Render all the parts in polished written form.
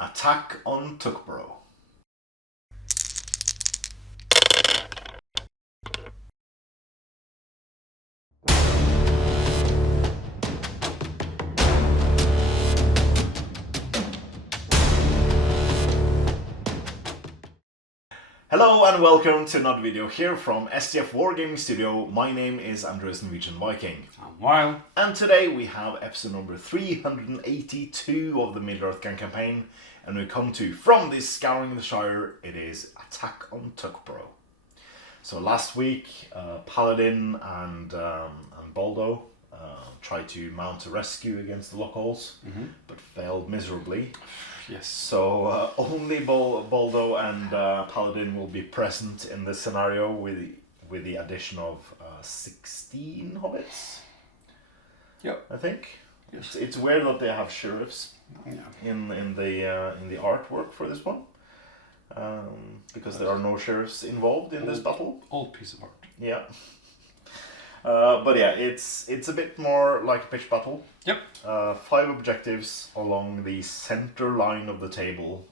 Attack on Tuckborough. Hello and welcome to another video here from STF Wargaming Studio. My name is Andres Norwegian Viking. I'm Wild. And today we have episode number 382 of the Middle-earth Gang campaign. And we come to, from this Scouring the Shire, it is Attack on Tuckborough. So last week, Paladin and Baldo tried to mount a rescue against the Lockholes, but failed miserably. Yes. So only Baldo and Paladin will be present in this scenario with the addition of 16 hobbits. Yep. I think. Yes. It's weird that they have sheriffs in the artwork for this one, because there are no sheriffs involved in this battle. Old piece of art. Yeah. But yeah, it's a bit more like a pitch battle. Yep. 5 objectives along the center line of the table.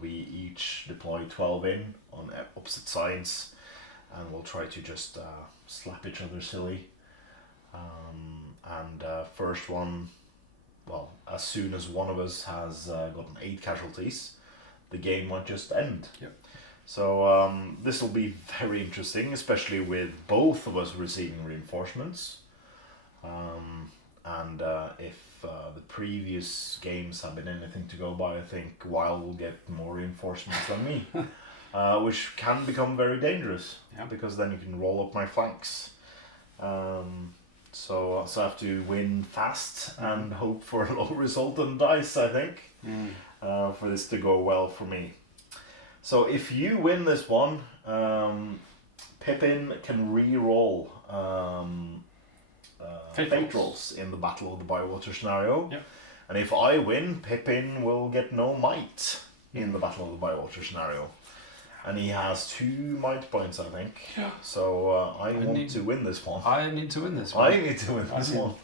We each deploy 12 in on opposite sides, and we'll try to just slap each other silly. First one, well, as soon as one of us has gotten 8 casualties, the game might just end. Yep. So this will be very interesting, especially with both of us receiving reinforcements. If the previous games have been anything to go by, I think Wild will get more reinforcements than me, which can become very dangerous, because then you can roll up my flanks. So I have to win fast and hope for a low result on dice, I think, for this to go well for me. So if you win this one, Pippin can re-roll fate rolls in the Battle of the Bywater scenario. Yep. And if I win, Pippin will get no might in the Battle of the Bywater scenario. And he has 2 might points, I think. Yeah. So I want to win this one. I need to win this one. I need to win this one.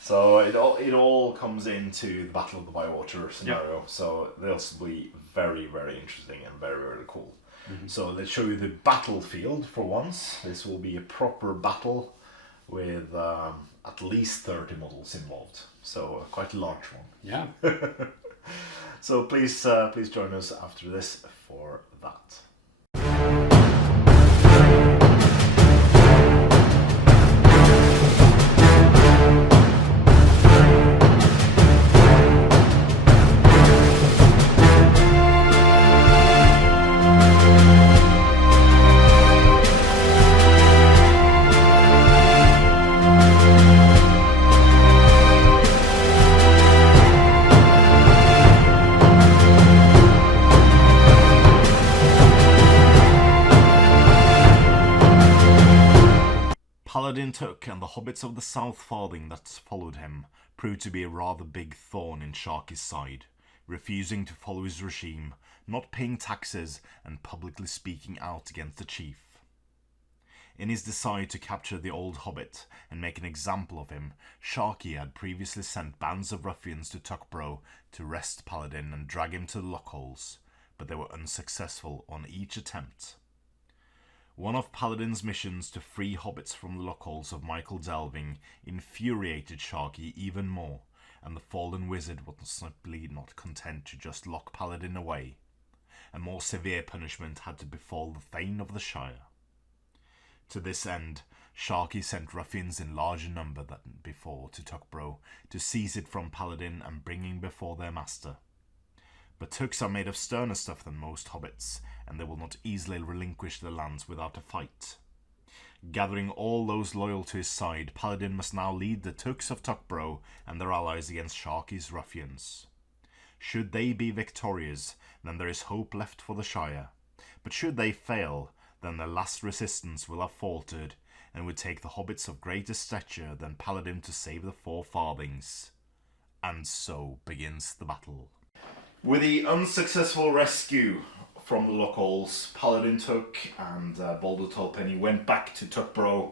So it all comes into the Battle of the Bywater scenario. Yep. So this will be very, very interesting and very, very cool. So let's show you the battlefield for once. This will be a proper battle with at least 30 models involved. So quite a large one. Yeah. So please join us after this for that. Paladin Took and the hobbits of the South Farthing that followed him proved to be a rather big thorn in Sharkey's side, refusing to follow his regime, not paying taxes, and publicly speaking out against the chief. In his desire to capture the old hobbit and make an example of him, Sharkey had previously sent bands of ruffians to Tuckborough to arrest Paladin and drag him to the Lockholes, but they were unsuccessful on each attempt. One of Paladin's missions to free hobbits from the Lockholes of Michael Delving infuriated Sharkey even more, and the fallen wizard was simply not content to just lock Paladin away. A more severe punishment had to befall the Thane of the Shire. To this end, Sharkey sent ruffians in larger number than before to Tuckborough to seize it from Paladin and bring him before their master. But Tooks are made of sterner stuff than most hobbits, and they will not easily relinquish their lands without a fight. Gathering all those loyal to his side, Paladin must now lead the Tooks of Tuckborough and their allies against Sharkey's ruffians. Should they be victorious, then there is hope left for the Shire, but should they fail, then their last resistance will have faltered, and would take the hobbits of greater stature than Paladin to save the 4 farthings. And so begins the battle. With the unsuccessful rescue from the Lockholes, Paladin Took and Baldo Tulpenny went back to Tuckborough,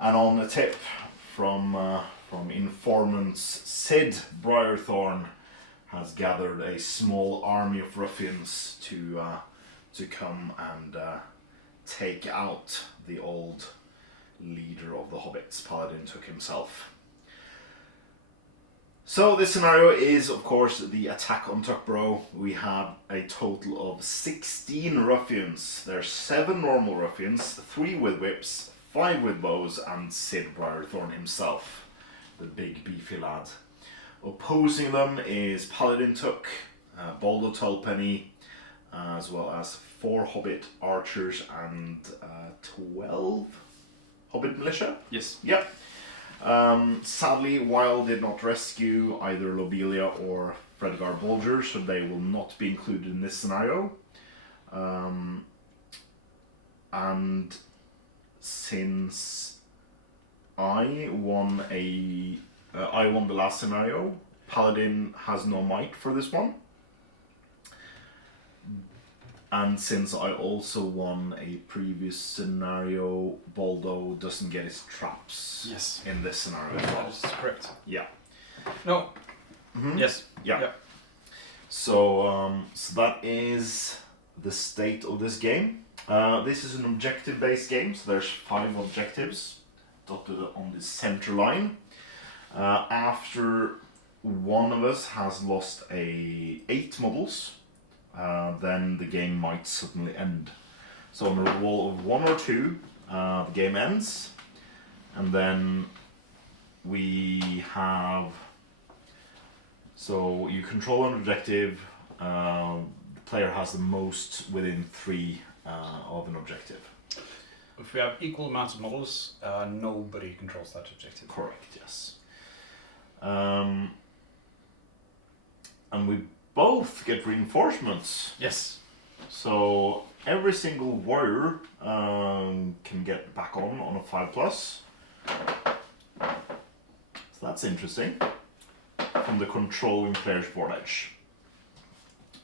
and on a tip from informants Sid Briarthorn, has gathered a small army of ruffians to come and take out the old leader of the hobbits, Paladin Took himself. So this scenario is, of course, the attack on Tuckborough. We have a total of 16 ruffians. There's 7 normal ruffians, 3 with whips, 5 with bows, and Sid Briarthorn himself, the big beefy lad. Opposing them is Paladin Took, Baldo Tullpenny, as well as 4 hobbit archers and 12 hobbit militia? Yes. Yep. Sadly, Wild did not rescue either Lobelia or Fredgar Bolger, so they will not be included in this scenario. And since I won the last scenario, Paladin has no might for this one. And since I also won a previous scenario, Baldo doesn't get his traps in this scenario. That is correct. Yeah. No. Mm-hmm. Yes. Yeah. So that is the state of this game. This is an objective-based game, so there's 5 objectives dotted on the center line. After one of us has lost 8 models, then the game might suddenly end. So on a roll of 1 or 2, the game ends, and then we have. So you control an objective. The player has the most within 3 of an objective. If we have equal amounts of models, nobody controls that objective. Correct. Yes. And we both get reinforcements. Yes. So every single warrior can get back on a 5+. So that's interesting. From the controlling player's board edge.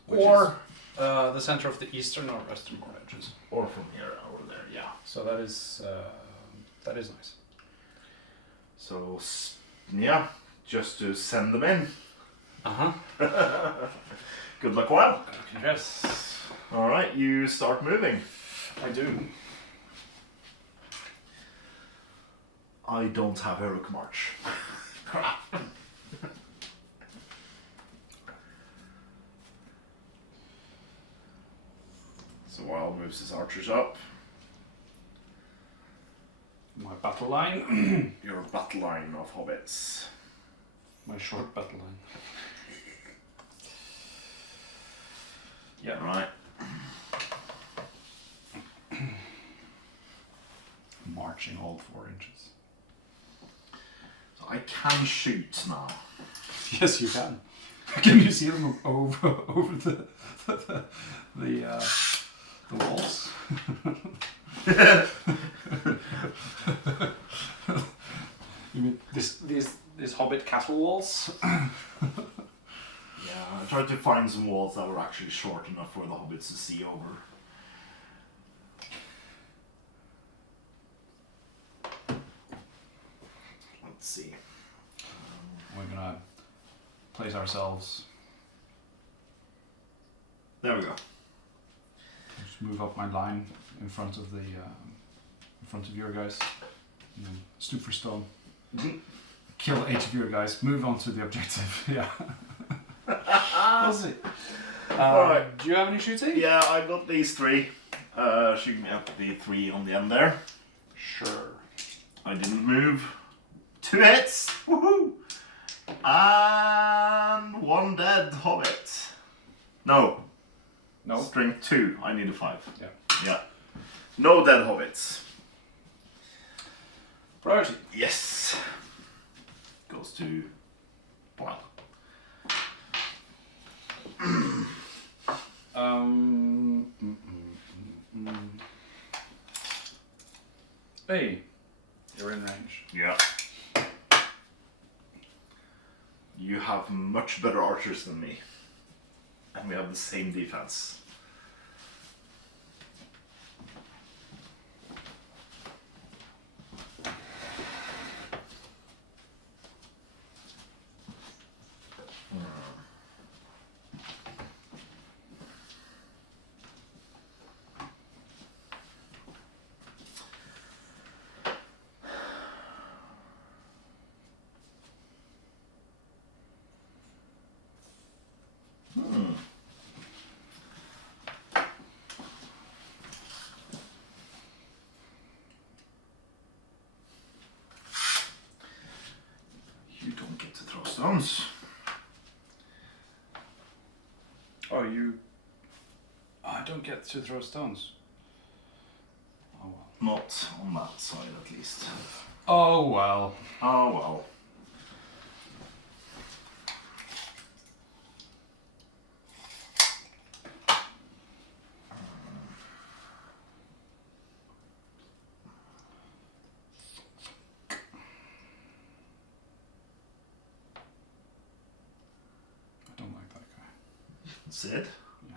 Or the center of the eastern or western board edges. Or from here over there, yeah. So that is nice. So, yeah, just to send them in. Uh-huh. Good luck, Wild. Yes. Alright, you start moving. I do. I don't have Heroic March. Crap. So Wild moves his archers up. My battle line. Your battle line of hobbits. My short battle line. Yeah. Right. Marching all 4 inches. So I can shoot now. Yes, you can. Can you see them over the walls? You mean these hobbit castle walls? Yeah, I tried to find some walls that were actually short enough for the hobbits to see over. Let's see. We're gonna place ourselves. There we go. Just move up my line in front of your guys. And then stoop for stone. Kill 8 of your guys. Move on to the objective. Yeah. We'll see. Alright. Do you have any shooting? Yeah, I got these 3. Shooting me up the 3 on the end there. Sure. I didn't move. 2 hits! Woohoo! And 1 dead hobbit. No. Strength 2. I need a 5. Yeah. Yeah. No dead hobbits. Priority. Yes. Goes to Wild. Hey, you're in range. Yeah. You have much better archers than me. And we have the same defense. stones. Oh, you... I don't get to throw stones. Oh well. Not on that side, at least. Oh well. Oh well. I don't like that guy. Sid? Yeah.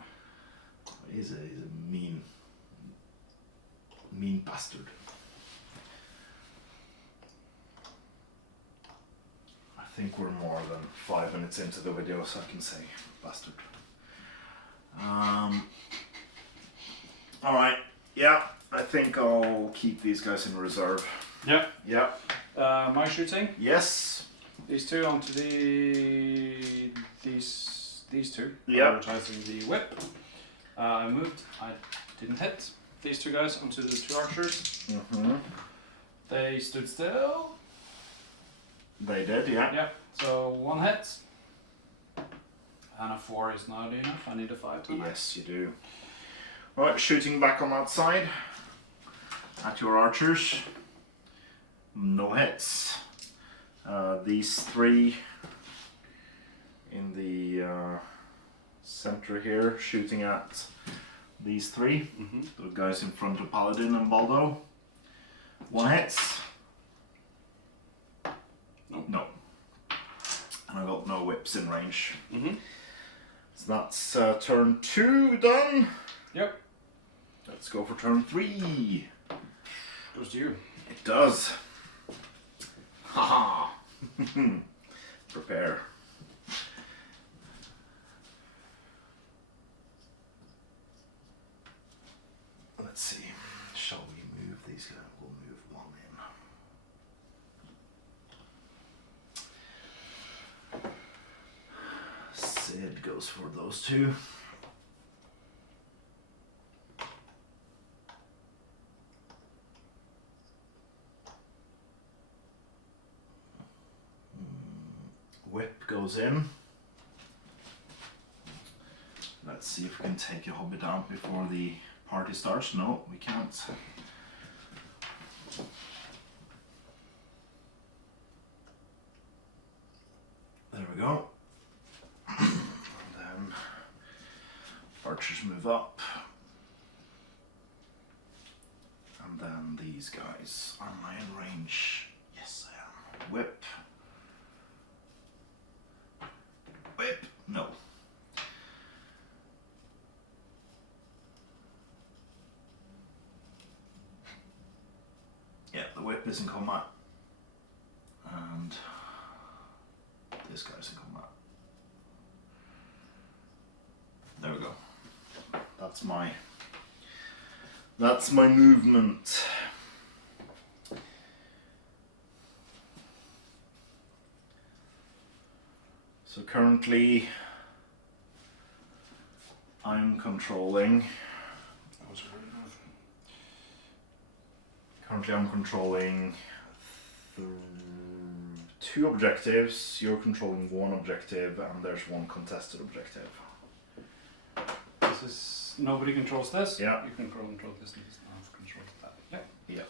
He's a mean bastard. I think we're more than 5 minutes into the video, so I can say bastard. Alright, yeah, I think I'll keep these guys in reserve. Yeah. Yeah. My shooting. Yes. These two onto these two. Yeah. Prioritizing the whip. I moved. I didn't hit. These two guys onto the two archers. Mm-hmm. They stood still. They did, yeah. Yeah. So 1 hit. And a 4 is not enough. I need a 5 to Yes, you do. Right, shooting back on that side. At your archers. No hits. These 3 in the center here, shooting at these 3. Mm-hmm. The guys in front of Paladin and Baldo. 1 hits. Nope. No. And I got no whips in range. Mm-hmm. So that's turn 2 done. Yep. Let's go for turn 3. Goes to you. It does. Haha. Prepare. Let's see. Shall we move these guys? We'll move 1 in. Sid goes for those 2. Whip goes in. Let's see if we can take a hobbit out before the party starts. No, we can't. There we go. And then archers move up. And then these guys. Am I in range? Yes, I am. Whip. Whip. No. Yeah, the whip is in combat. And this guy's in combat. There we go. That's my movement. So currently I'm controlling. That was a great move. Currently I'm controlling 2 objectives. You're controlling 1 objective, and there's 1 contested objective. This is nobody controls this. Yeah. You control this. And this now controls that. Yeah. Yeah.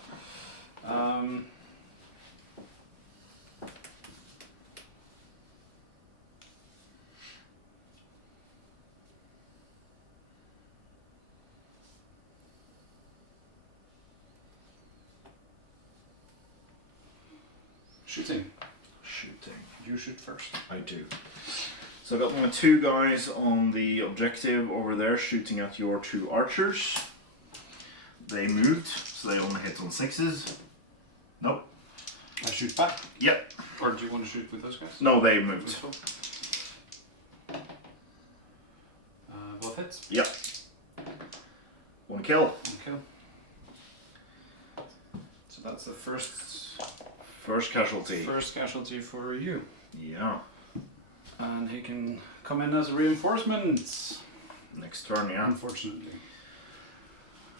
Shooting. Shooting. You shoot first. I do. So I got my 2 guys on the objective over there shooting at your 2 archers. They moved, so they only hit on 6s. Nope. I shoot back. Yep. Or do you want to shoot with those guys? No, they moved. Both hits. Yep. 1 kill. 1 kill. So that's the First casualty. first casualty for you. Yeah. And he can come in as a reinforcement. Next turn, yeah. Unfortunately.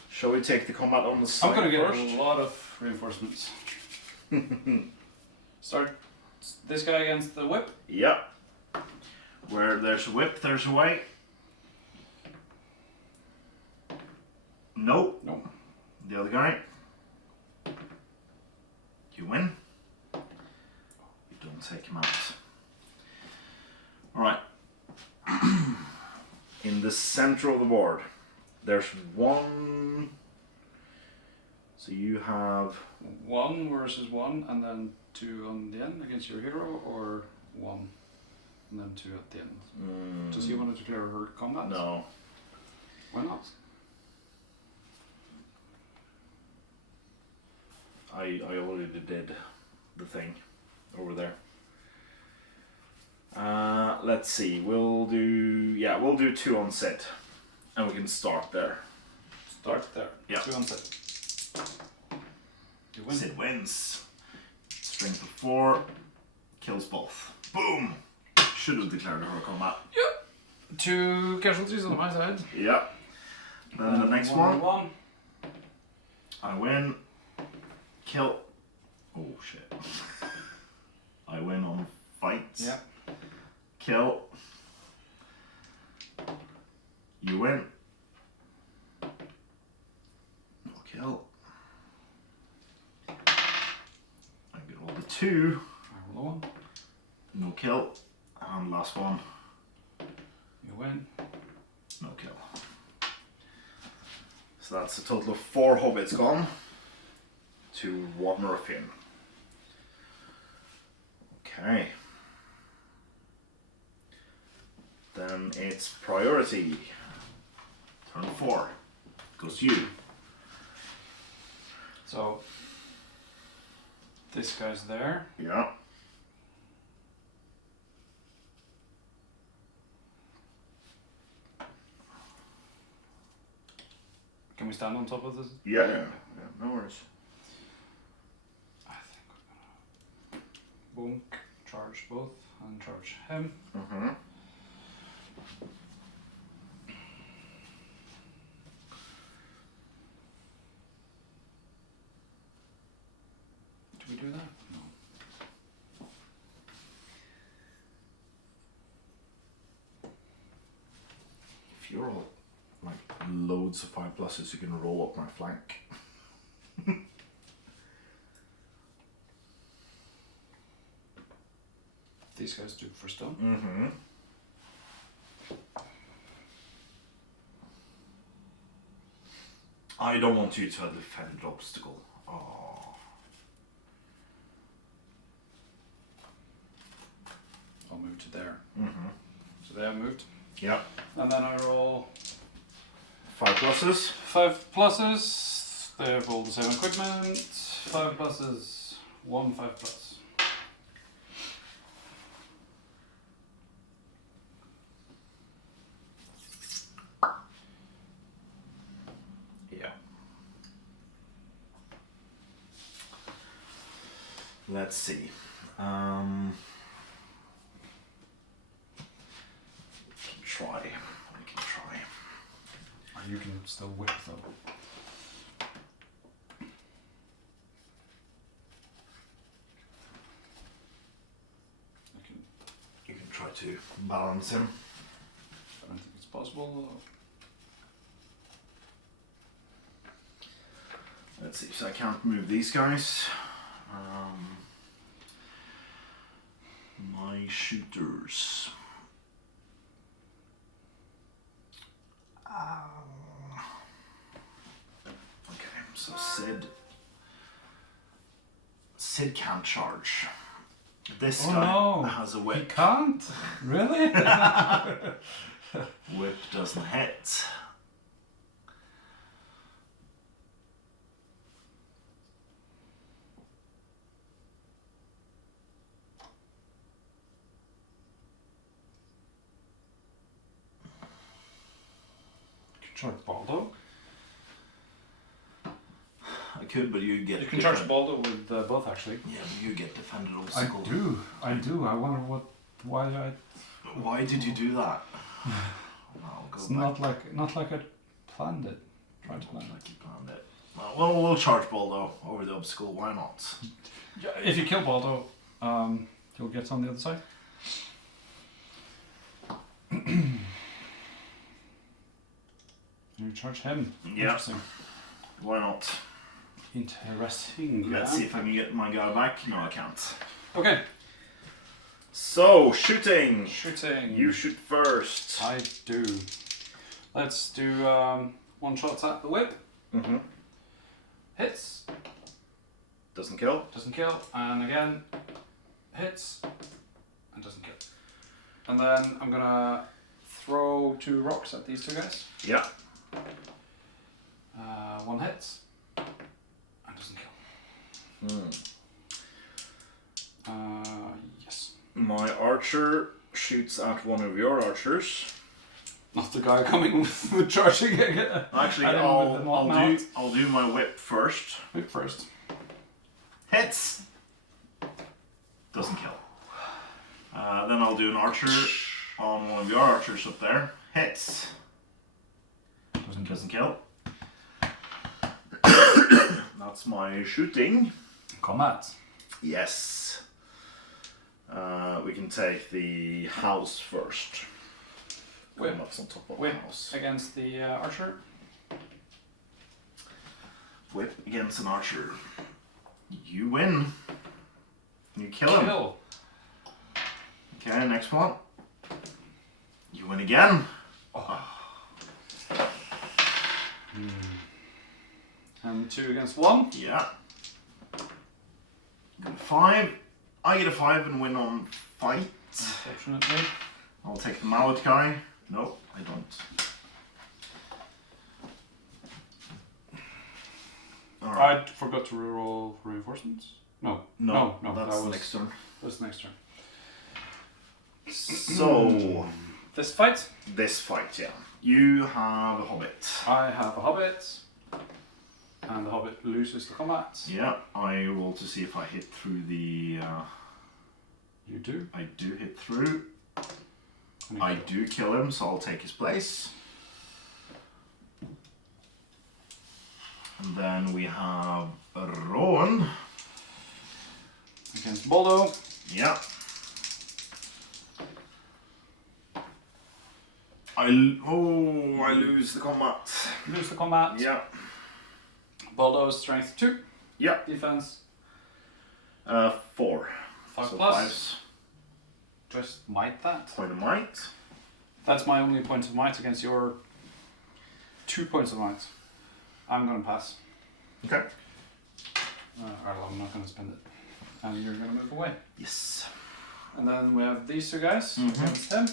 Shall we take the combat on the side I'm gonna get first? a lot of reinforcements. Start This guy against the whip? Yep. Where there's a whip, there's a way. Nope. Nope. The other guy. You win. You don't take him out. Alright. In the center of the board, there's one. So you have 1 versus 1 and then 2 on the end against your hero, or 1 and then 2 at the end? Does he want to declare her combat? no. Why not? I already did the thing over there. Let's see. We'll do 2 on Sid, and we can start there. Start there. Yeah. 2 on Sid. You win. Sid wins. Strength of 4, kills both. Boom. Should have declared her combat. Yep. 2 casualties on my side. Yep. Then the next one. 1. I win. Kill. Oh shit. I win on fights. Yeah. Kill. You win. No kill. I get all the 2. I roll 1. No kill. And last one. You win. No kill. So that's a total of 4 hobbits gone to 1 ruffian. Okay. Then it's priority. Turn 4. Goes to you. So this guy's there. Yeah. Can we stand on top of this? Yeah, no worries. I think we're gonna bonk, charge both, and charge him. Mm-hmm. Do we do that? No. If you're all like loads of 5+, you can roll up my flank. These guys do for stone. Mm-hmm. I don't want you to have defended obstacle. Oh. I'll move to there. Mm-hmm. So they have moved. Yep. And then I roll 5+. 5 pluses. They have all the same equipment. 5 pluses. 1 5+. Yeah. Let's see. We can try. We can try. You can still whip though. You can try to balance him. I don't think it's possible. Let's see. So I can't move these guys. My shooters. Okay, so Sid can't charge. This guy has a He whip. can't? Really? Whip doesn't hit. Charge Baldo. I could, but you get. You can charge Baldo with both actually. Yeah, but you get defended obstacle. I do. I wonder why Why did you do that? I'll go It's back. not like I planned it. Tried to plan it. Like you planned it. Well, we'll charge Baldo over the obstacle. Why not? If you kill Baldo, You'll get on the other side. You charge him. Yeah. Interesting. Why not? Interesting. Let's see if I can get my guy back. No, I can't. Okay. So, shooting. Shooting. You shoot first. I do. Let's do one shot at the whip. Mm-hmm. Hits. Doesn't kill. Doesn't kill. And again, hits. And doesn't kill. And then I'm gonna throw 2 rocks at these 2 guys. Yeah. One hits. And doesn't kill. Yes. My archer shoots at one of your archers. Not the guy coming with the charging again. Actually, I didn't know the I'll do my whip first. Whip first. Hits. Doesn't kill. Then I'll do an archer on one of your archers up there. Hits. Doesn't kill. That's my shooting. Combat. Yes. We can take the house first. Whip. Combat's on top of Whip the house. against the archer. Whip against an archer. You win. You kill him. Kill. Okay, next one. You win again. And 2 against 1. Yeah. You get a 5. I get a 5 and win on fight. Unfortunately. I'll take the mallet guy. No, I don't. Alright. I forgot to reroll reinforcements. No, No, that that's was the next turn. That's the next turn. So, This fight, this fight, yeah. You have a hobbit. I have a hobbit, and the hobbit loses the combat. Yeah, I roll to see if I hit through the... You do. I do hit through. And you I kill. do kill him, so I'll take his place. And then we have Rowan. Against Boldo. Yeah. I lose the combat. Lose the combat. Yeah. Boldo's strength 2. Yeah. Defense 4. 5 So plus. 5's Just might that. point of might. That's my only point of might against your 2 points of might. I'm gonna pass. Okay. Or I'm not gonna spend it. And you're gonna move away. Yes. And then we have these 2 guys against him.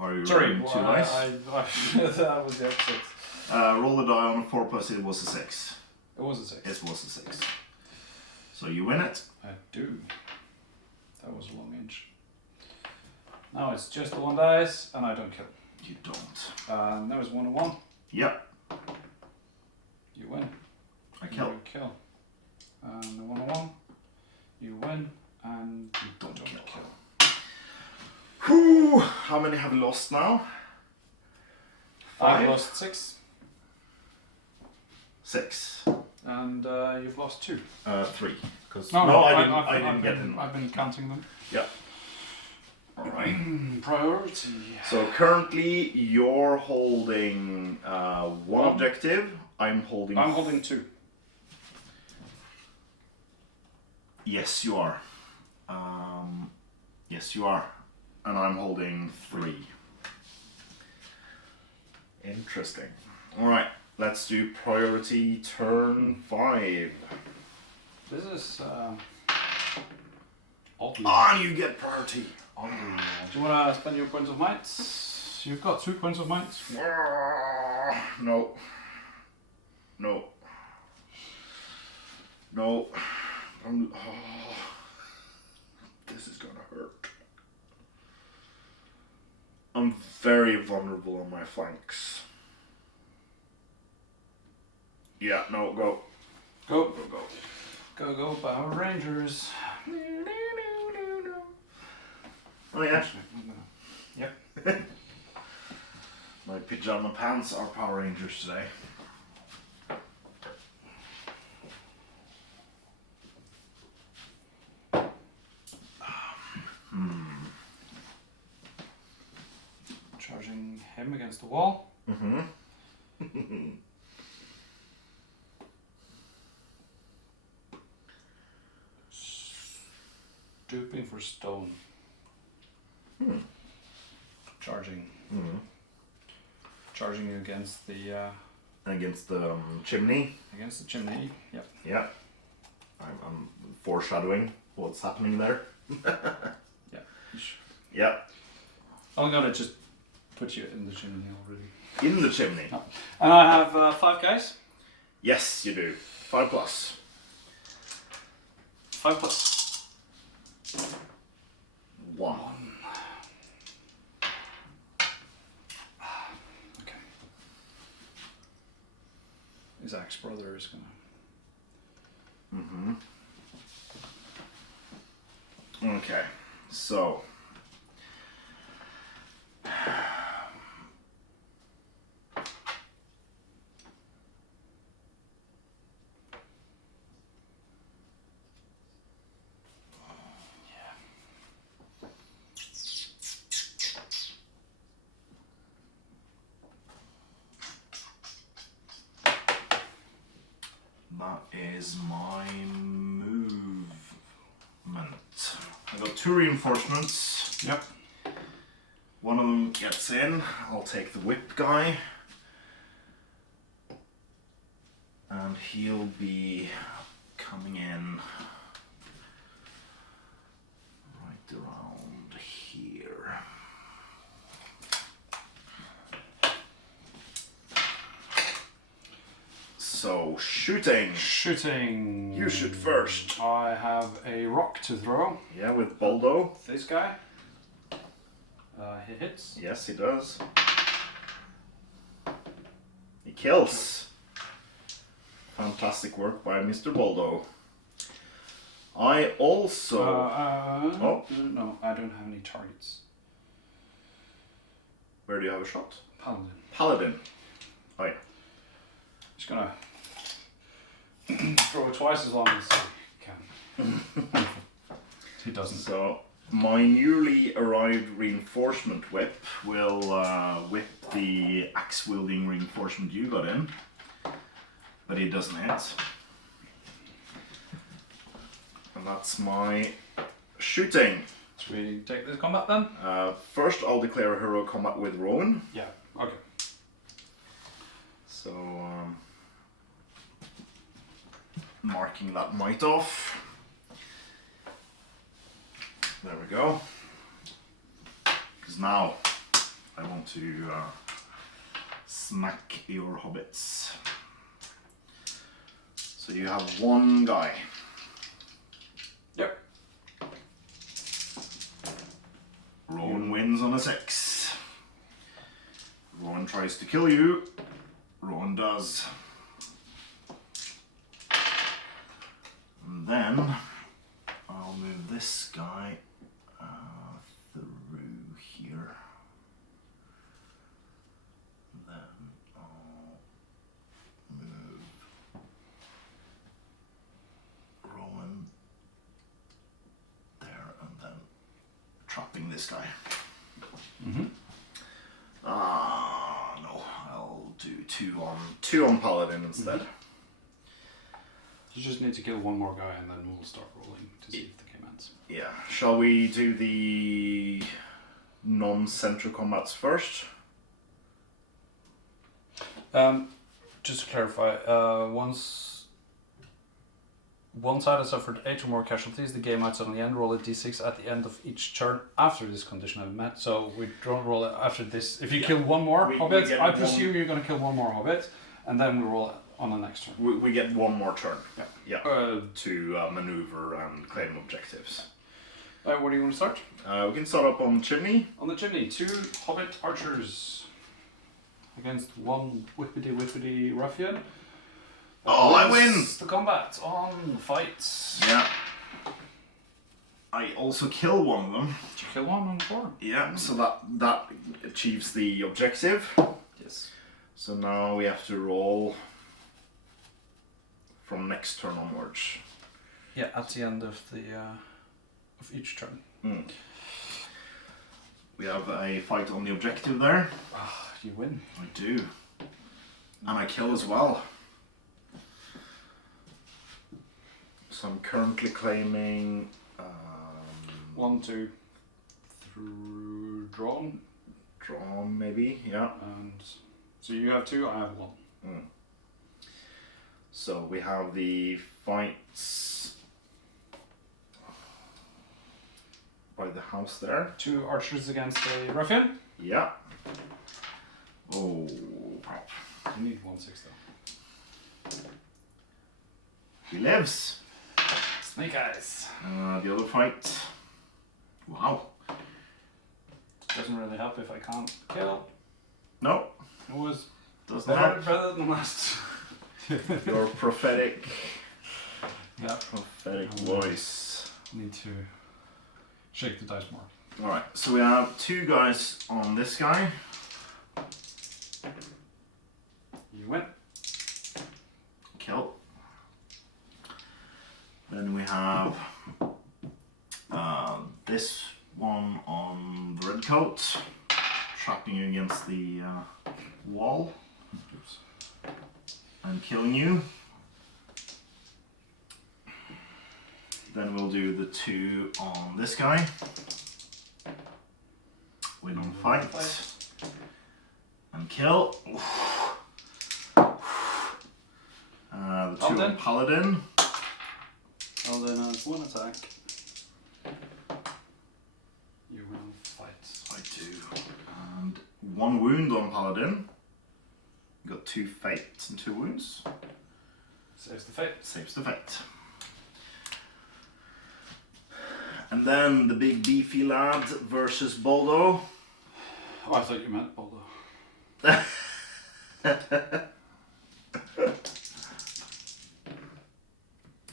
Are you Sorry, rolling 2 dice? that was the opposite. Roll the die on a 4 plus it was a 6. It was a 6. It was a 6. So you win it. I do. That was a long inch. Now it's just the 1 dice, and I don't kill. You don't. Now it's 1 on 1. Yep. You win. I kill. You kill. And the 1 on 1. You win, and you Don't kill. Whew. How many have we lost now? 5? I've lost 6, 6. and you've lost 2. 3. Because No, I didn't get them. I've been counting them. Yeah. Alright. Priority. So currently you're holding 1 objective. I'm holding 2. Yes, you are. Yes, you are. And I'm holding 3. Interesting. Alright, let's do priority turn 5. This is oddly. Ah, you get priority. Do you want to spend your points of might? You've got 2 points of might. No. No. No. This is gonna hurt. I'm very vulnerable on my flanks. Yeah, no, go. Go. Go, go. Go, go, Power Rangers. Oh yeah. Actually, I'm gonna- My pajama pants are Power Rangers today. him against the wall. Mm-hmm. Stooping for stone. Charging. Charging against the Against the chimney. against the chimney. Yep. Yeah. I'm foreshadowing what's happening there. Yeah. Yeah. I'm gonna just put you in the chimney already. In the chimney. Oh. And I have 5 guys. Yes, you do. 5+. 5+. 1. Okay. Isaac's brother is gonna. Okay. So. That is my movement. I got 2 reinforcements. Yep. One of them gets in. I'll take the whip guy. And he'll be coming in right around here. So, shooting. Shooting. You shoot first. I have a rock to throw. Yeah, with Boldo. This guy. He hits. Yes, he does. He kills. Fantastic work by Mr. Boldo. I also... No, I don't have any targets. Where do you have a shot? Paladin. Paladin. Oh yeah. Just gonna throw twice as long as he can. He doesn't. So, my newly arrived reinforcement whip will whip the axe-wielding reinforcement you got in. But he doesn't hit. And that's my shooting. Should we take this combat then? First, I'll declare a hero combat with Rowan. Yeah, okay. So, marking that might off. There we go. Because now I want to smack your hobbits. So you have 1 guy. Yep. Rowan wins on a 6. Rowan tries to kill you. Rowan does. And then I'll move this guy through here. Then I'll move Rowan there and then trapping this guy. No, I'll do 2 on Paladin instead. You just need to kill 1 more guy and then we'll start rolling to see if the game ends. Yeah. Shall we do the non-central combats first? Just to clarify, once one side has suffered 8 or more casualties, the game might suddenly end. Roll a d6 at the end of each turn after this condition I've met. So we don't roll it after this. If you kill 1 more hobbit, I presume you're going to kill 1 more hobbit, and then we roll it on the next turn. We get 1 more turn. Yeah. To maneuver and claim objectives. Where do you want to start? We can start up on chimney. On the chimney, 2 hobbit archers against 1 whippity ruffian. Oh, I win! The combat on fights. Yeah. I also kill 1 of them. Did you kill 1 on 4? Yeah, so that achieves the objective. Yes. So now we have to roll from next turn onwards. Yeah, at the end of the of each turn. We have a fight on the objective there. You win. I do. And I kill as well. So I'm currently claiming... 1, 2, through drawn. Drawn, maybe, yeah. And so you have 2, I have 1. So we have the fights by the house there. 2 archers against a ruffian. Yeah. Oh, crap. You need 1/6 though. He lives. Snake eyes. The other fight. Wow. Doesn't really help if I can't kill. No. It was Doesn't help. better than last. Your prophetic Yeah. voice. Need to shake the dice more. Alright, so we have 2 guys on this guy. You win. Kill. Then we have this one on the red coat, trapping you against the wall. Oops. And killing you. Then we'll do the 2 on this guy. Win on fight. And kill. The 2 on Paladin. Paladin has 1 attack. You win on fight. I do. And 1 wound on Paladin. Got 2 fate and 2 wounds. Saves the fate. Saves the fate. And then the big beefy lad versus Boldo. Oh, I thought you meant Boldo.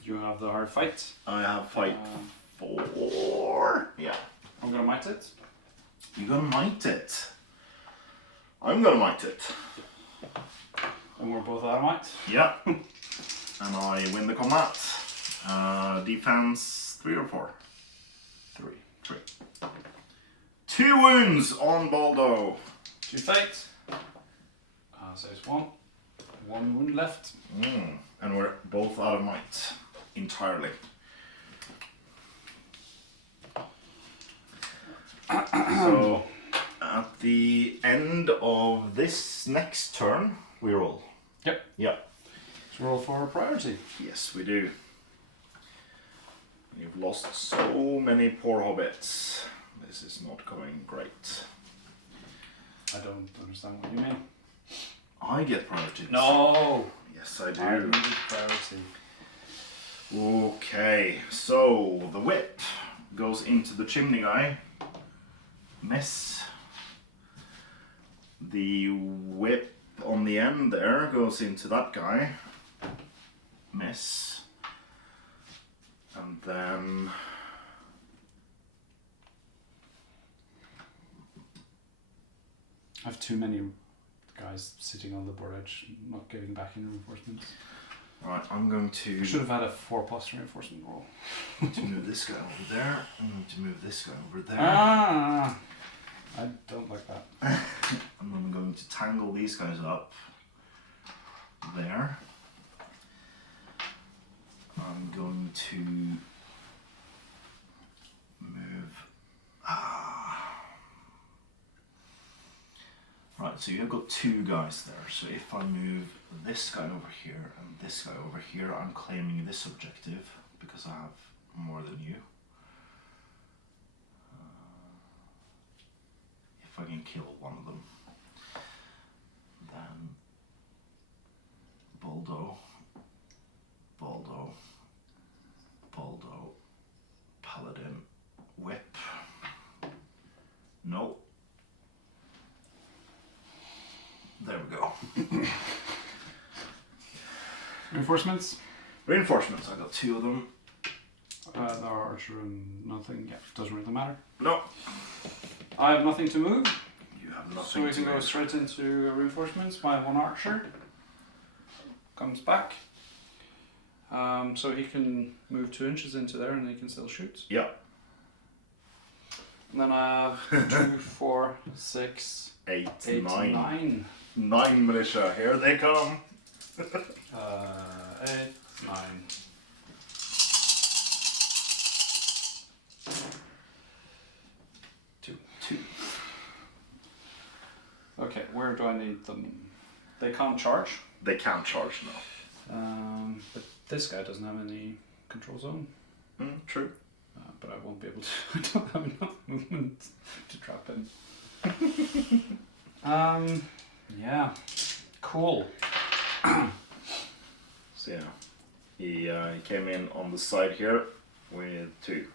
You have the hard fight. I have fight 4. Yeah. I'm gonna might it. You're gonna might it. I'm gonna might it. And we're both out of might. Yeah. And I win the combat. Defense 3 or 4? 3. 3. 2 wounds on Boldo. 2 fate. Saves 1. 1 wound left. And we're both out of might. Entirely. So, at the end of this next turn, we roll. Yep. Yep. Let's roll for a priority. Yes, we do. You've lost so many poor hobbits. This is not going great. I don't understand what you mean. I get priorities. No! Yes, I do. I need priority. Okay, so the whip goes into the chimney guy. Miss. The whip on the end there goes into that guy. Miss. And then I have too many guys sitting on the board edge, not giving back any reinforcements. Alright, I'm going to... I should have had a 4+ reinforcement roll. to move this guy over there. I'm going to move this guy over there. Ah! I don't like that. And I'm going to tangle these guys up there. I'm going to move... Right, so you've got 2 guys there. So if I move this guy over here and this guy over here, I'm claiming this objective because I have more than you. If I can kill one of them, then Boldo, Boldo, Boldo, Paladin, whip. No. There we go. Reinforcements? Reinforcements, I got 2 of them. The archer and nothing. Yeah, doesn't really matter. No. I have nothing to move. You have nothing So we can to go move. straight into reinforcements. My 1 archer comes back. So he can move 2 inches into there and he can still shoot. Yep. And then I have 2, 4, 6, 8, 8, 9. 9. 9 militia, here they come. 8, 9. Two. Okay, where do I need them? They can't charge. They can't charge now. But this guy doesn't have any control zone. True. But I won't be able to. I don't have enough movement to trap him. Yeah. Cool. So yeah, he came in on the side here with 2.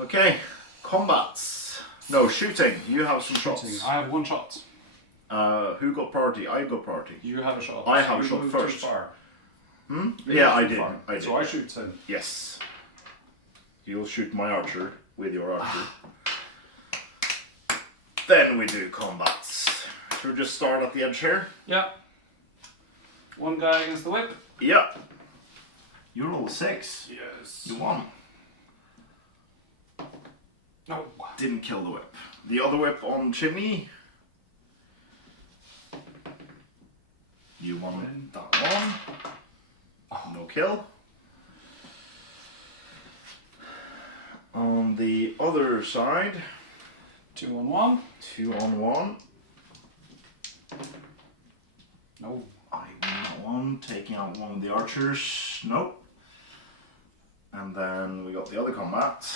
Okay, combats. No, shooting. You have some shots. I have 1 shot. Who got priority? I got priority. You have a shot. I have a You shot moved first. Too far. Yeah, I too did. far. I did. So I shoot him. Yes. You'll shoot my archer with your archer. Then we do combats. Should we just start at the edge here? Yeah. 1 guy against the whip. Yeah. You roll a 6. Yes. You won. No. Didn't kill the whip. The other whip on Chimney. You won that one. No kill. On the other side, 2 on 1. 2 on 1. No. I win that one, taking out one of the archers. Nope. And then we got the other combat.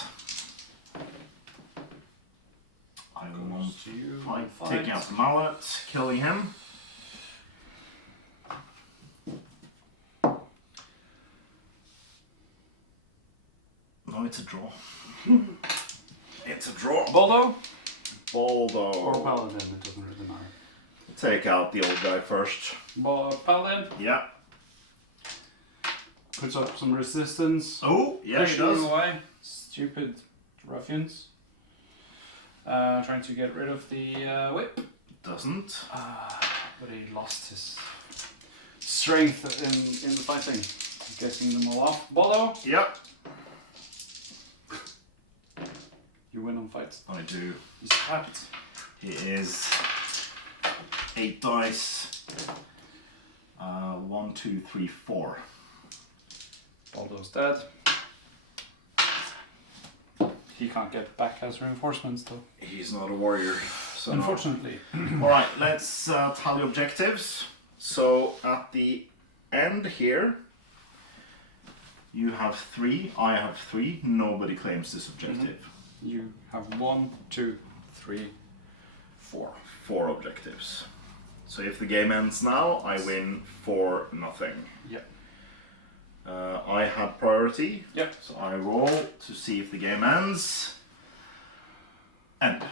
I won fight, taking out the mallet, killing him. No, it's a draw. It's a draw. Boldo? Boldo. Or Paladin, it doesn't really matter. Take out the old guy first. Paladin Yeah. puts up some resistance. Oh, yeah, he Pushing him does. away. Stupid ruffians. Trying to get rid of the whip. Doesn't. But he lost his strength in the fighting. Getting them all off. Boldo, Yep. you win on fights. I do. He's trapped. He is 8 dice. 1, 2, 3, 4. Boldo's dead. He can't get back as reinforcements though. He's not a warrior. So Unfortunately. Alright, let's tally objectives. So at the end here, you have 3, I have 3. Nobody claims this objective. You have 1, 2, 3, 4. 4 objectives. So if the game ends now, I win 4-0. Yep. I had priority. Yep. So I roll to see if the game ends. End.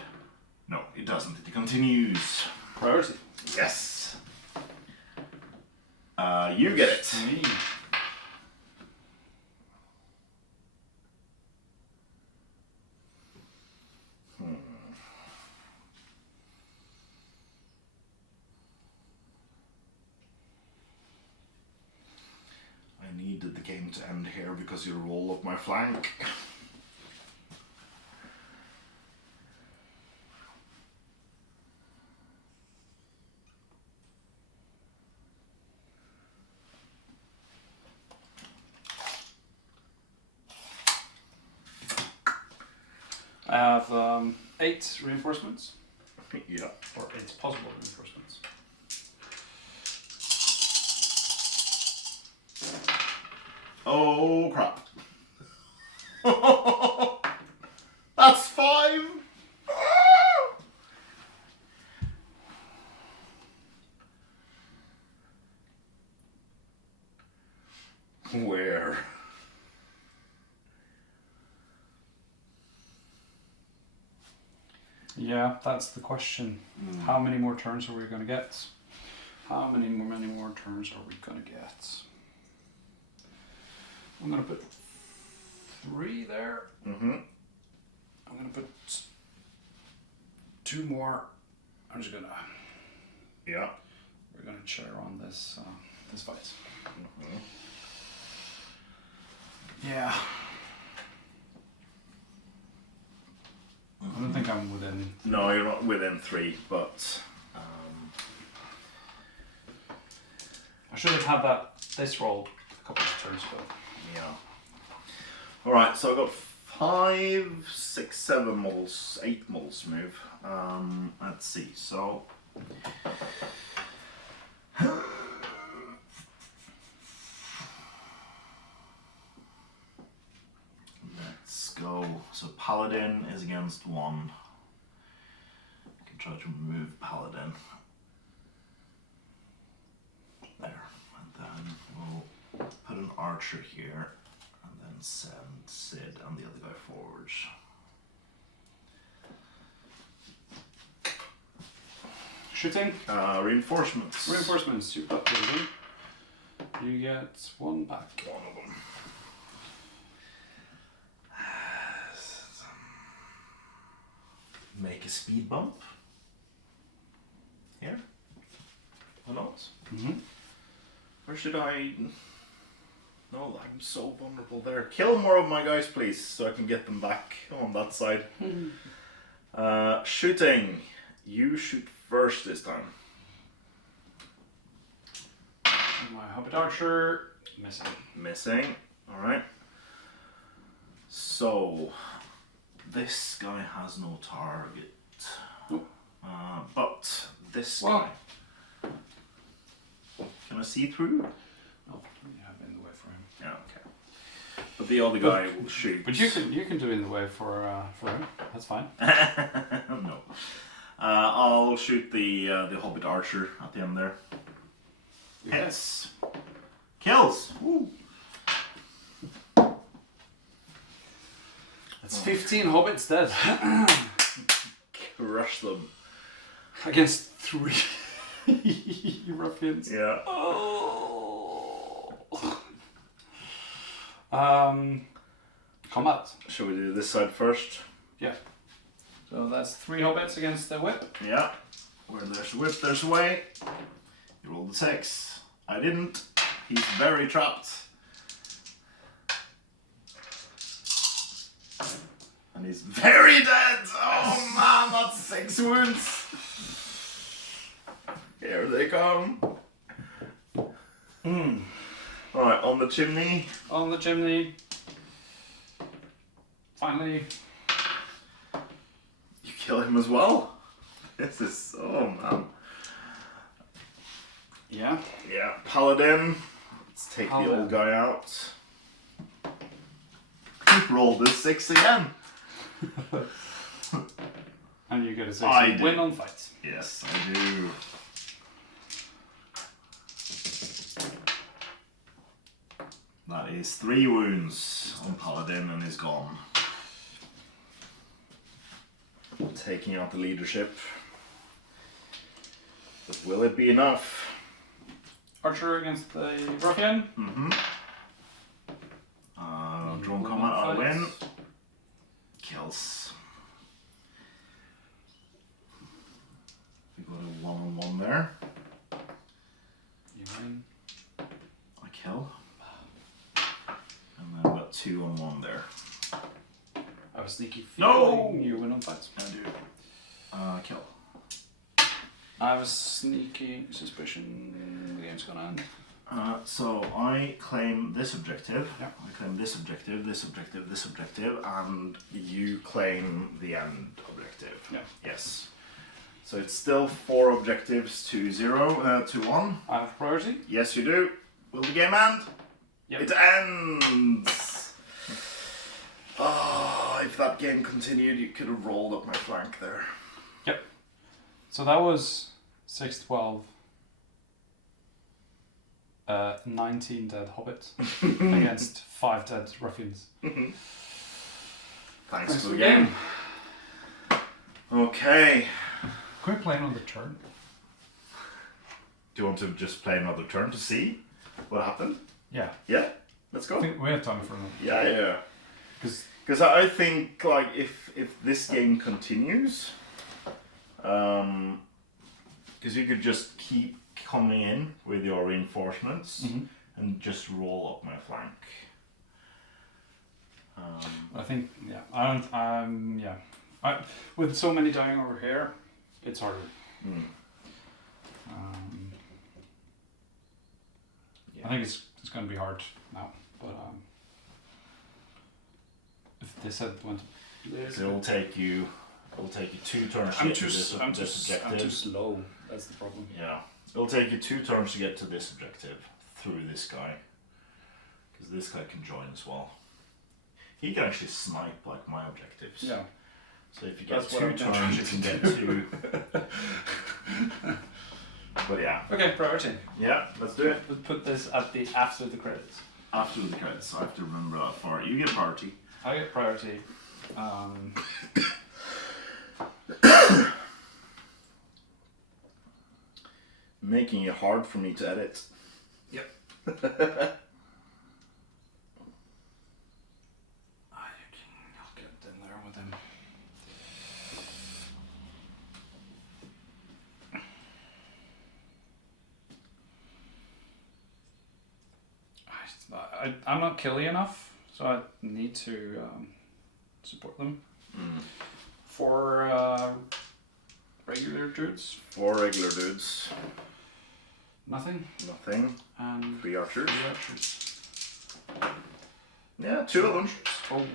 No, it doesn't. It continues. Priority. Yes. You get it. Me. I needed the game to end here because you roll up my flank. I have 8 reinforcements. Yeah. Or 8 possible reinforcements. Oh crap. That's 5. Where? Yeah, that's the question. How many more turns are we going to get? How many more turns are we going to get? I'm going to put 3 there. Mm-hmm. I'm going to put 2 more. I'm just going to... Yeah. We're going to share on this this fight. Mm-hmm. Yeah. I don't think I'm within. No, you're not within 3, but I should have had this roll a couple of turns ago. yeah. All right, so I've got 5, 6, 7 models, 8 models to move. Let's see. So. Let's go. So Paladin is against 1. I can try to remove Paladin. There. And then we'll put an archer here and then send Sid and the other guy forward. Shooting. Reinforcements. Reinforcements. You've got building. You get 1 back. One of them. Make a speed bump. Here. Or not? Mm-hmm. Or should I... No, I'm so vulnerable there. Kill more of my guys, please, so I can get them back on that side. Shooting. You shoot first this time. My Hobbit Archer, missing. Missing. Alright. So, this guy has no target. Nope. But this Well. guy... Can I see through? Oh, you have in the way for him. Yeah, okay. But the other guy will shoot. But you can do in the way for him. That's fine. No. I'll shoot the Hobbit Archer at the end there. Hits. Kills. Woo. That's 15 hobbits dead. Crush them. Against 3 ruffians. Yeah. Oh. Combat. Shall we do this side first? Yeah. So that's 3 hobbits against the whip. Yeah. Where there's a whip, there's a way. You roll the 6. I didn't. He's very trapped. And he's very dead! Oh man, that's 6 wounds! Here they come. Alright, on the chimney. On the chimney. Finally. You kill him as well? This is... oh man. Yeah. Yeah, Paladin. Let's take Paladin. the old guy out. Roll this 6 again. And you get a 6 I do. win on fights. Yes, I do. That is 3 wounds on Paladin and is gone. Taking out the leadership. But will it be enough? Archer against the ruffian. Mm-hmm. Drawn combat, I win. Kills. We got a 1-on-1 there. You win. I kill. And then I've got 2-on-1 there. I have a sneaky No! feeling you win on fights. I do. Kill. I have a sneaky suspicion the game's gonna end. So I claim this objective. Yeah. I claim this objective, this objective, this objective, and you claim the end objective. Yeah. Yes. So it's still 4 objectives to 0, to 1. I have priority. Yes, you do. Will the game end? Yep. It ends. Oh, if that game continued, you could have rolled up my flank there. Yep. So that was 6-12. 19 dead hobbits against 5 dead ruffians. Thanks for the game. Okay. Can we play another turn? Do you want to just play another turn to see what happened? Yeah. Yeah, let's go. I think we have time for another. Yeah. Because Because I think like if this game continues, because you could just keep coming in with your reinforcements and just roll up my flank. I think I don't. Yeah. With so many dying over here, it's harder. Mm. I think it's going to be hard now, but if this had went, It'll take you 2 turns to I'm get too to this objective. I'm too slow. That's the problem. Yeah, it'll take you 2 turns to get to this objective through this guy, because this guy can join as well. He can actually snipe like my objectives. Yeah. So if you get That's what 2 I'm turns, you can get 2. But yeah. Okay, priority. Yeah, let's do it. Let's put this at after the credits. After the credits, so I have to remember that far. You get priority. I get priority. Making it hard for me to edit. Yep. I I'll get in there with him. I'm not killy enough, so I need to support them. Mm. 4 regular dudes. 4 regular dudes. Nothing. Nothing. And 3 archers. 3 archers. Yeah, 2 of them. Oh.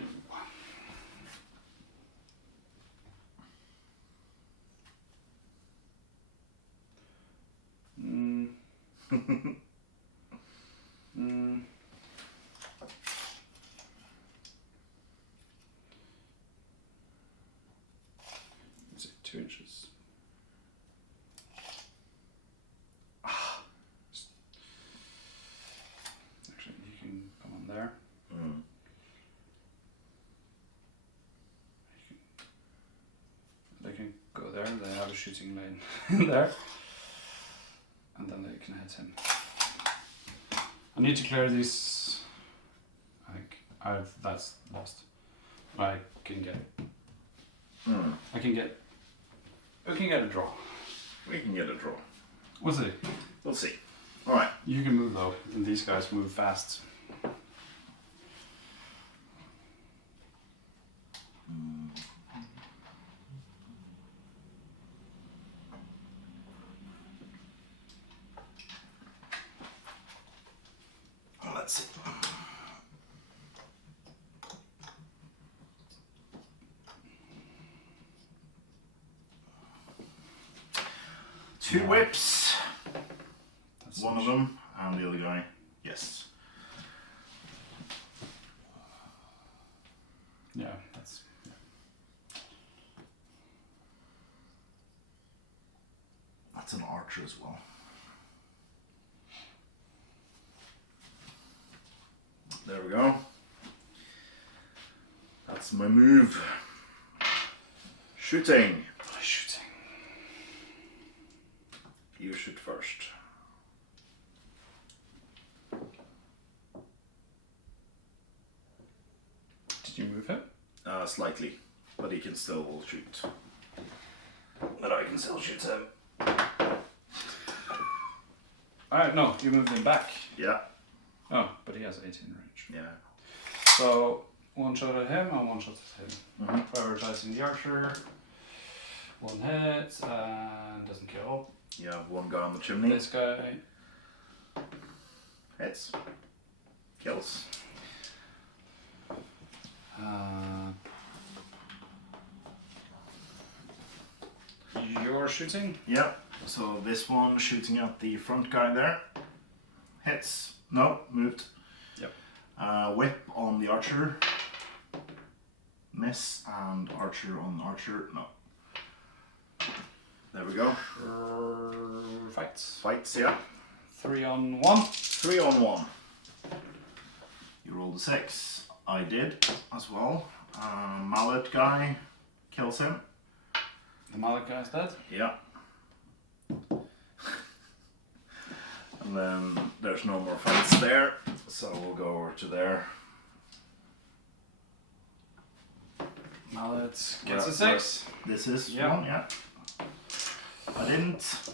Is it 2 inches? Actually, you can come on there. Mm. They can go there, they have a shooting lane there. And then they can hit him. I need to clear these. I think that's lost. I can get Mm. we can get a draw. We can get a draw. We'll see. We'll see. Alright. You can move though, and these guys move fast. Let's see. Two whips. That's One of them, and the other guy. Yes. Yeah, that's. That's an archer as well. There we go. That's my move. Shooting. Shooting. You shoot first. Did you move him? Slightly, but he can still shoot. But I can still shoot him. Alright, no, you moved him back. Yeah. Oh, but he has 18 range. Yeah. So, 1 shot at him and 1 shot at him. Mm-hmm. Prioritizing the archer. 1 hit and doesn't kill. You have 1 guy on the chimney. This guy. Hits. Kills. You're shooting? Yep. So this one shooting at the front guy there. Hits. No, moved. Yep. Whip on the archer. Miss, and archer on archer. No. There we go. Fights. Fights, yeah. 3 on 1. 3 on 1. You rolled a 6. I did as well. Mallet guy kills him. The mallet guy's dead. Yeah. And then there's no more fights there, so we'll go over to there. Mallet gets a 6. This is Yeah. 1, yeah. I didn't.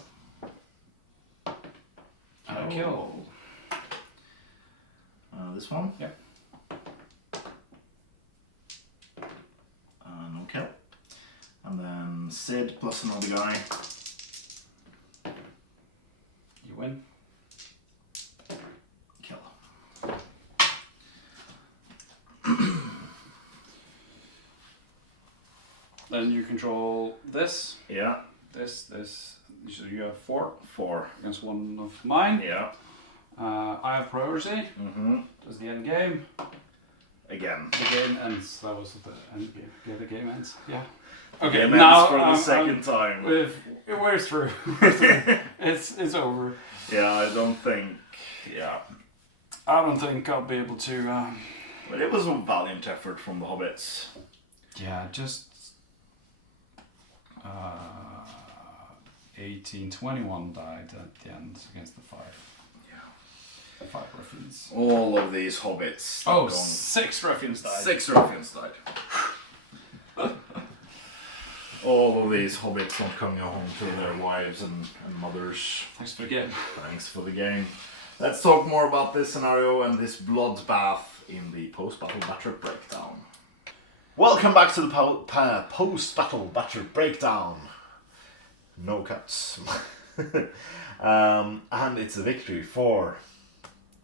And I kill. This one? Yep. No kill. Sid plus another guy. You win. Kill. Then you control this. Yeah. This. So you have 4 4. against one of mine. Yeah. I have priority. Does the end game. Again. The game ends. That was the end game. Yeah, the game ends. Yeah. Okay. Game Now ends for the second time. We're through. It's over. Yeah, I don't think. Yeah. I don't think I'll be able to. But it was a valiant effort from the hobbits. Yeah, just 1821 died at the end against the 5. Yeah. 5 Ruffians. All of these hobbits. Oh, gone. 6 Ruffians died. 6 Ruffians died. All of these hobbits not coming home to their wives and mothers. Thanks for the game. Thanks for the game. Let's talk more about this scenario and this bloodbath in the post-battle battle breakdown. Welcome back to the post-battle battle breakdown. No cuts. And it's a victory for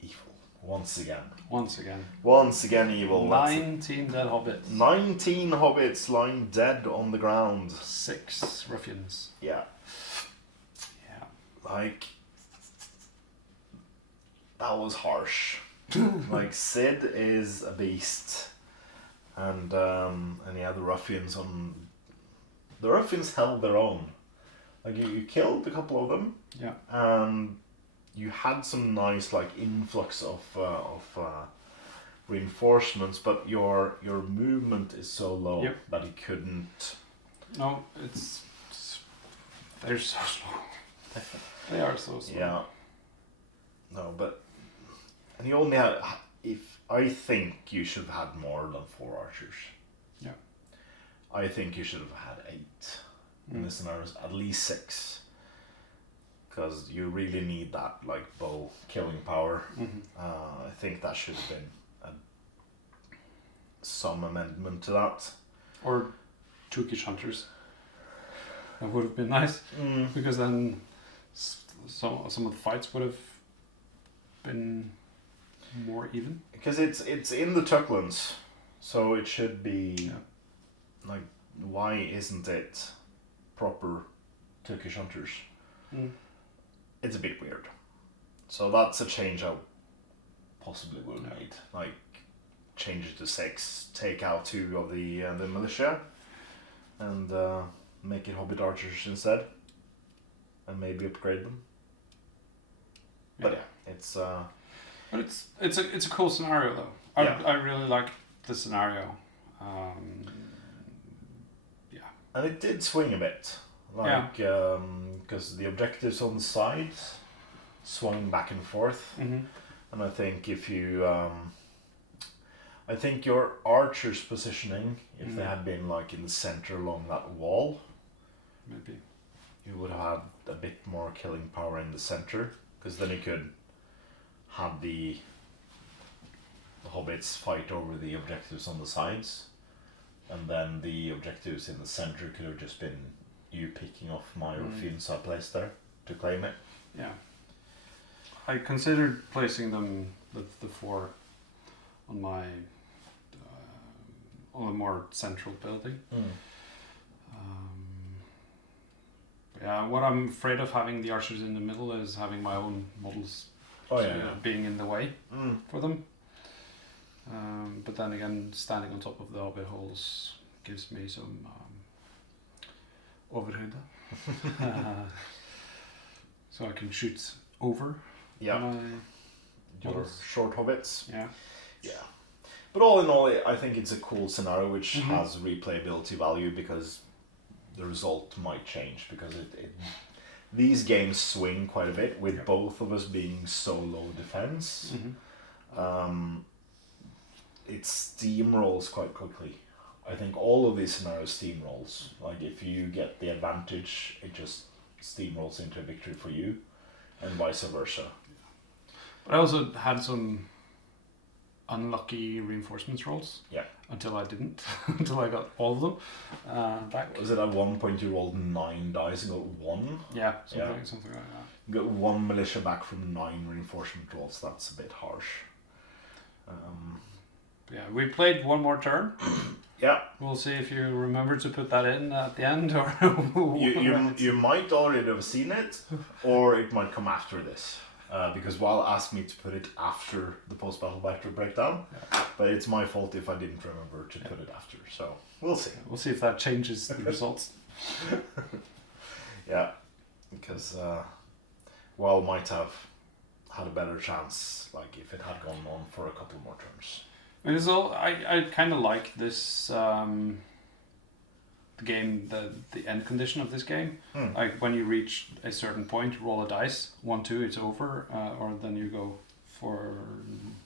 evil. Once again. Once again evil. 19 dead hobbits. 19 hobbits lying dead on the ground. 6 Ruffians. Yeah. Like, that was harsh. Like, Sid is a beast. And yeah, the Ruffians held their own. Like, you killed a couple of them. Yeah. And you had some nice, like, influx of reinforcements, but your movement is so low that you couldn't. No, they're so slow. They are so slow. Yeah. No, but and you only had. I think you should have had more than 4 archers. Yeah. I think you should have had 8 in this scenario, at least 6, because you really need that like bow killing power. I think that should have been some amendment to that. Or Tookish hunters. That would have been nice, because then some of the fights would have been more even. Because it's in the Tucklands, so it should be like, why isn't it proper Turkish hunters? It's a bit weird. So that's a change I possibly would have made. Like, change it to 6, take out 2 of the militia, and make it Hobbit archers instead, and maybe upgrade them. But yeah, it's. But it's a cool scenario though. I really like the scenario. And it did swing a bit, like because the objectives on the sides swung back and forth, and I think if you, I think your archers' positioning, if they had been like in the center along that wall, maybe you would have had a bit more killing power in the center, because then you could have the hobbits fight over the objectives on the sides, and then the objectives in the center could have just been you picking off my Ruffians I placed there to claim it. Yeah. I considered placing them, the 4, on my on a more central building. What I'm afraid of having the archers in the middle is having my own models being in the way for them. But then again, standing on top of the hobbit holes gives me some overhead. So I can shoot over. Yeah. Your models. short hobbits. Yeah. Yeah. But all in all, I think it's a cool scenario which has replayability value, because the result might change, because these games swing quite a bit with both of us being so low defense. It steamrolls quite quickly. I think all of these scenarios steamrolls. Like, if you get the advantage, it just steamrolls into a victory for you, and vice versa. But I also had some unlucky reinforcements rolls. Yeah. Until I didn't, until I got all of them back. Was it at one point you rolled 9 dice and got 1? Yeah, something like that. You got 1 militia back from 9 reinforcement rolls. That's a bit harsh. Yeah, we played one more turn. Yeah. We'll see if you remember to put that in at the end, or you might already have seen it, or it might come after this. Because Val asked me to put it after the post-battle backdrop breakdown, but it's my fault if I didn't remember to put it after. So we'll see. We'll see if that changes the results. Yeah, because Val might have had a better chance, like if it had gone on for a couple more turns. And it's all, I kind of like this the game, the end condition of this game. Like when you reach a certain point, roll a dice, 1, 2, it's over, or then you go for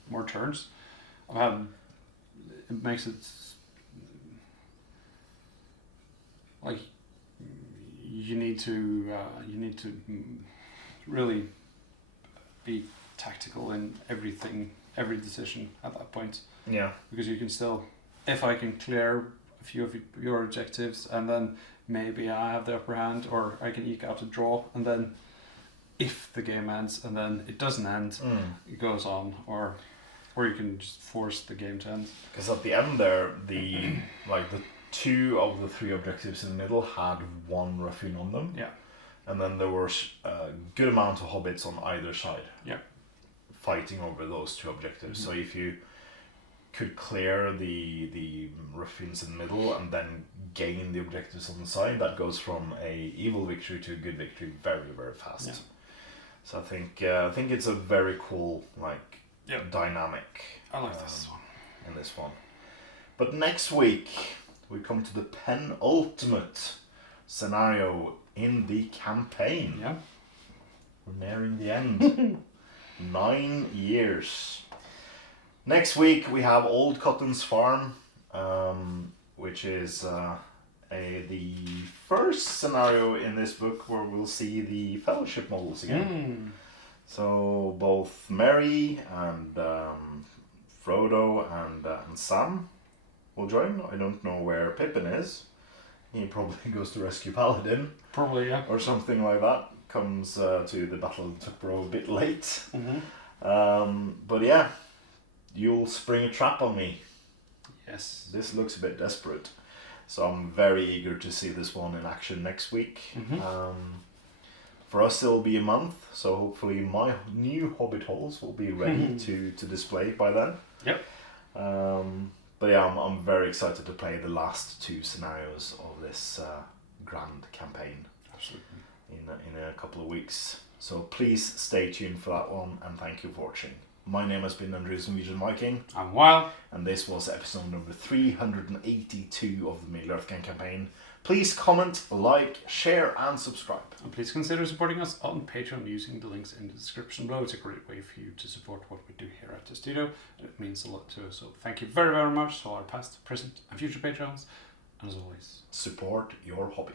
more turns. It makes it like you need to really be tactical in everything, every decision at that point. Yeah. Because you can still, if I can clear a few of your objectives, and then maybe I have the upper hand, or I can eke out a draw, and then if the game ends and then it doesn't end, it goes on, or you can just force the game to end. Because at the end there, the 2 of the 3 objectives in the middle had 1 ruffian on them. Yeah. And then there was a good amount of hobbits on either side. Yeah. Fighting over those 2 objectives. So if you could clear the ruffians in the middle and then gain the objectives on the side, that goes from a evil victory to a good victory very, very fast. Yeah. So I think it's a very cool dynamic. I like this one. In this one. But next week we come to the penultimate scenario in the campaign. Yeah. We're nearing the end. 9 years. Next week we have Old Cotton's Farm, which is the first scenario in this book where we'll see the fellowship models again. So both Merry and Frodo and Sam will join. I don't know where Pippin is. He probably goes to rescue Paladin. Probably, yeah. Or something like that. Comes to the Battle of Tuckborough a bit late. But yeah, you'll spring a trap on me. Yes. This looks a bit desperate. So I'm very eager to see this one in action next week. For us it'll be a month, so hopefully my new Hobbit holes will be ready to display by then. Yep. But yeah, I'm very excited to play the last 2 scenarios of this grand campaign. Absolutely. In a couple of weeks. So please stay tuned for that one, and thank you for watching. My name has been Andreas Norwegian Viking. I'm Wild. And this was episode number 382 of the Middle-earth Gang campaign. Please comment, like, share and subscribe. And please consider supporting us on Patreon using the links in the description below. It's a great way for you to support what we do here at the studio, and it means a lot to us. So thank you very, very much to our past, present and future Patreons. And as always, support your hobby.